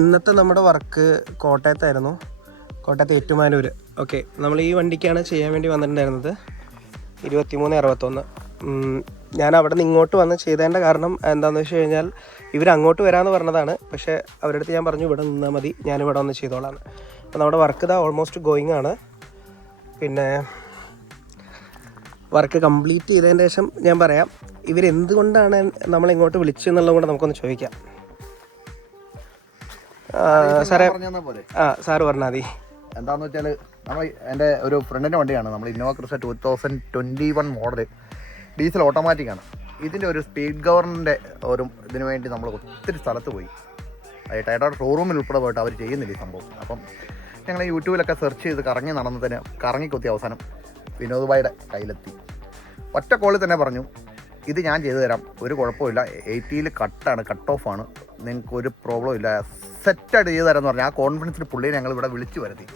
ഇന്നത്തെ നമ്മുടെ വർക്ക് കോട്ടയത്തായിരുന്നു, കോട്ടയത്ത് ഏറ്റുമാനൂർ. ഓക്കെ, നമ്മൾ ഈ വണ്ടിക്കാണ് ചെയ്യാൻ വേണ്ടി വന്നിട്ടുണ്ടായിരുന്നത് 2361. ഞാൻ അവിടെ നിന്ന് ഇങ്ങോട്ട് വന്ന് ചെയ്തതിൻ്റെ കാരണം എന്താണെന്ന് വെച്ച് കഴിഞ്ഞാൽ ഇവർ അങ്ങോട്ട് വരാമെന്ന് പറഞ്ഞതാണ്. പക്ഷേ അവരുടെ അടുത്ത് ഞാൻ പറഞ്ഞു ഇവിടെ നിന്നാൽ മതി, ഞാനിവിടെ വന്ന് ചെയ്തോളാം. അപ്പോൾ നമ്മുടെ വർക്ക് ഇതാ ഓൾമോസ്റ്റ് ഗോയിങ് ആണ്. പിന്നെ വർക്ക് കംപ്ലീറ്റ് ചെയ്തതിന് ശേഷം ഞാൻ പറയാം ഇവരെന്തുകൊണ്ടാണ് നമ്മളിങ്ങോട്ട് വിളിച്ചതെന്നുള്ളത് കൂടെ നമുക്കൊന്ന് ചോദിക്കാം. സാറേ സാറ് പറഞ്ഞാൽ മതി. എന്താണെന്ന് വെച്ചാൽ നമ്മൾ എൻ്റെ ഒരു ഫ്രണ്ടിൻ്റെ വണ്ടിയാണ്, നമ്മൾ ഇന്നോവ ക്രിസ്റ്റ 2021 മോഡൽ ഡീസൽ ഓട്ടോമാറ്റിക്കാണ്. ഇതിൻ്റെ ഒരു സ്പീഡ് ഗവർണറിൻ്റെ ഒരു ഇതിനു വേണ്ടി നമ്മൾ ഒത്തിരി സ്ഥലത്ത് പോയി, ടയറ്റോയുടെ ഷോറൂമിൽ ഉൾപ്പെടെ പോയിട്ട് അവർ ചെയ്യുന്നില്ല ഈ സംഭവം. അപ്പം ഞങ്ങൾ യൂട്യൂബിലൊക്കെ സെർച്ച് ചെയ്ത് കറങ്ങി നടന്നതിന് കറങ്ങിക്കൊത്തി അവസാനം വിനോദ് ഭായിയുടെ കയ്യിലെത്തി. ഒറ്റ കോളിൽ തന്നെ പറഞ്ഞു ഇത് ഞാൻ ചെയ്തു തരാം, ഒരു കുഴപ്പമില്ല, 80 കട്ടാണ്, കട്ട് ഓഫാണ്, നിങ്ങൾക്ക് ഒരു പ്രോബ്ലം ഇല്ല, സെറ്റായിട്ട് ചെയ്തു തരാമെന്ന് പറഞ്ഞു. ആ കോൺഫിഡൻസിൽ പുള്ളിയെ ഞങ്ങൾ ഇവിടെ വിളിച്ചു വരുത്തി.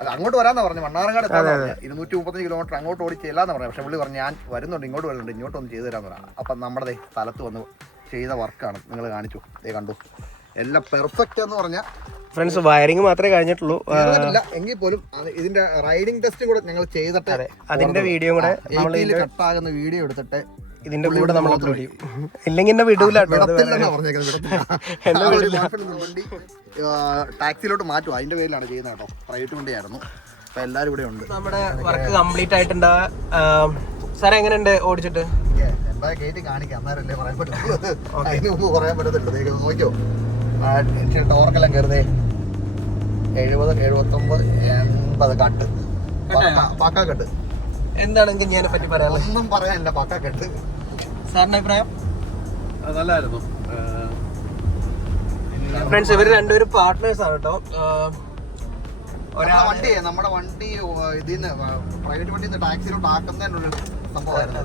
അത് അങ്ങോട്ട് വരാമെന്ന് പറഞ്ഞു, മണ്ണാർക്കാട് 235 കിലോമീറ്റർ അങ്ങോട്ട് ഓടിച്ചില്ലാന്ന് പറഞ്ഞു. പക്ഷേ പുള്ളി പറഞ്ഞു ഞാൻ വരുന്നുണ്ട്, ഇങ്ങോട്ട് വരുന്നുണ്ട്, ഇങ്ങോട്ടൊന്ന് ചെയ്തു തരാമെന്ന് പറഞ്ഞു. അപ്പം നമ്മുടെ സ്ഥലത്ത് വന്ന് ചെയ്ത വർക്കാണ് നിങ്ങൾ കാണിച്ചു, കണ്ടു, എല്ലാം പെർഫെക്റ്റ് എന്ന് പറഞ്ഞാൽ ഫ്രണ്ട്സ്. വയറിംഗ് മാത്രമേ കഴിഞ്ഞിട്ടുള്ളൂ എങ്കിൽ പോലും ഇതിന്റെ റൈഡിംഗ് ടെസ്റ്റ് കൂടെ ഞങ്ങൾ ചെയ്തിട്ട് അതിന്റെ വീഡിയോ കൂടെ കട്ടാകുന്ന വീഡിയോ എടുത്തിട്ട് ഇതിന്റെ കൂടെ നമ്മൾ അപ്ലോഡ് ചെയ്യും. ഇല്ലെങ്കിൽ എന്നെ വിടൂല, ടാക്സിയിലോട്ട് മാറ്റും, അതിന്റെ പേരിലാണ് ചെയ്യുന്നത് കേട്ടോ. പ്രൈവറ്റ് വണ്ടിയായിരുന്നു. അപ്പൊ എല്ലാവരും ഇവിടെ ഉണ്ട്. നമ്മുടെ വർക്ക് കംപ്ലീറ്റ് ആയിട്ടുണ്ട്. സാറേ എങ്ങനെയുണ്ട് ഓടിച്ചിട്ട്? എന്താ കയറ്റി കാണിക്കാം, അന്നേരല്ലേ പറയാൻ പറ്റുള്ളൂ, അതിന് മുമ്പ് പറയാൻ പറ്റത്തില്ല. നോക്കിയോ ടോർക്കെല്ലാം കയറുന്നേ 70, 79, 80 കട്ട്, പക്കാ കട്ട്. എന്താണ് ഞാൻ പറ്റി പറയാനുള്ളത്? ഒന്നും പറയാനില്ല, പക്കാ കട്ട്. സാറിന്റെ അഭിപ്രായം? നല്ലായിരുന്നു ഫ്രണ്ട്സ്. ഇവര് രണ്ടുപേരും പാർട്ട്നേഴ്സ് ആണ് കേട്ടോ. നമ്മുടെ വണ്ടി ഇതിന്ന് പ്രൈവറ്റ് വണ്ടി ടാക്സിയിലോട്ട് ആക്കുന്നതിനുള്ള സംഭവമായിരുന്നു.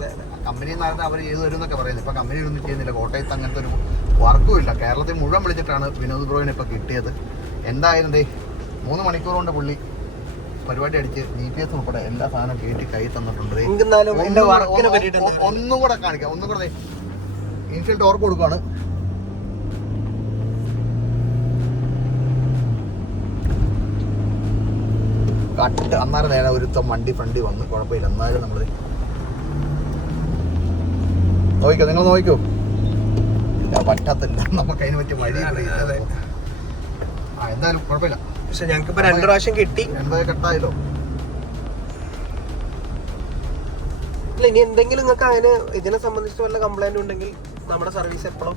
കമ്പനിയിൽ നിന്നായിരുന്നു അവർ ചെയ്തു തരും എന്നൊക്കെ പറയുന്നത്. ഇപ്പൊ കമ്പനിയിലൊന്നും ചെയ്യുന്നില്ല. കോട്ടയത്ത് അങ്ങനത്തെ ഒരു വർക്കും ഇല്ല. കേരളത്തിൽ മുഴുവൻ വിളിച്ചിട്ടാണ് വിനോദ് ബ്രോയിനെ ഇപ്പൊ കിട്ടിയത്. എന്തായാലും 3 മണിക്കൂർ കൊണ്ട് പുള്ളി പരിപാടി അടിച്ച് GPS ഉൾപ്പെടെ എല്ലാ സാധനവും കയറ്റി കൈ തന്നിട്ടുണ്ട്. ഒന്നും കൂടെ കാണിക്കാം, ഒന്നും കൂടെ ഇനിഷ്യൽ ടോർക്ക് കൊടുക്കുകയാണ്. കട്ട് അന്നേരം നേരെ ഒരുത്തം വണ്ടി ഫ്രണ്ടിൽ വന്ന് കുഴപ്പമില്ല. എന്നാലും നമ്മൾ നോക്കിക്കോ, നിങ്ങൾ നോക്കിക്കോ, പറ്റത്തില്ല, നമുക്ക് അതിന് പറ്റിയ വഴി. എന്തായാലും കുഴപ്പമില്ല. പക്ഷെ ഞങ്ങൾക്ക് ഇപ്പൊ 2 പ്രാവശ്യം കിട്ടി. 80 കട്ടായല്ലോ. ഇല്ല, ഇനി എന്തെങ്കിലും നിങ്ങൾക്ക് അതിന് ഇതിനെ സംബന്ധിച്ച് വല്ല കംപ്ലൈന്റ് ഉണ്ടെങ്കിൽ നമ്മുടെ സർവീസ് എപ്പോഴും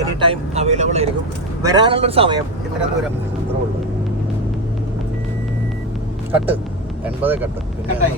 എനി ടൈം അവൈലബിൾ ആയിരിക്കും. വരാനുള്ളൊരു സമയം ഇത്ര ദൂരം കട്ട് 80 കട്ട് പിന്നെ